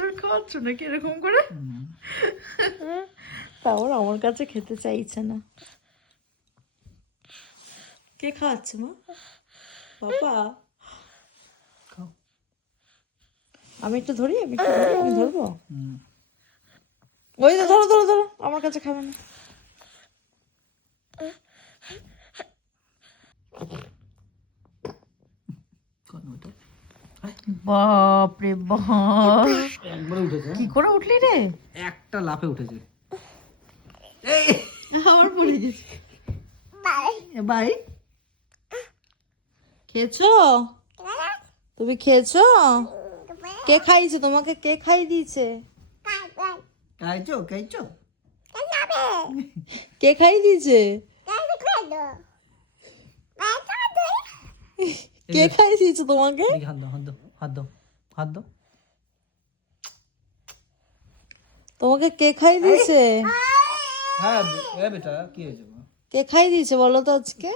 Master খাওয়াচ্ছ নাকি এরকম করে? তাও আমার কাছে খেতে চাইছে না। কে খাওয়াচ্ছে মা? বাবা আমি একটু ধরি, আমি ধরবো। ওই তো ধরো ধরো ধরো, আমার কাছে খাবে না। বাপরে বাপ, কি করে উঠলি রে? একটা লাফে উঠেছে। আবার পড়ে গেছে। বাই খেয়েছো? তুমি খেয়েছো? কে খাইছে তোমাকে? কে খাই দিয়েছে? খাইছো খাইছো? কে খাই দিয়েছে? কে খাই দিয়েছে তোমাকে? হাত দাও হাত দাও হাত দাও হাত দাও। তোমাকে কে খাই দিয়েছে? হ্যাঁ বেটা কি হয়েছে? কে খাই দিয়েছে বলো তো আজকে?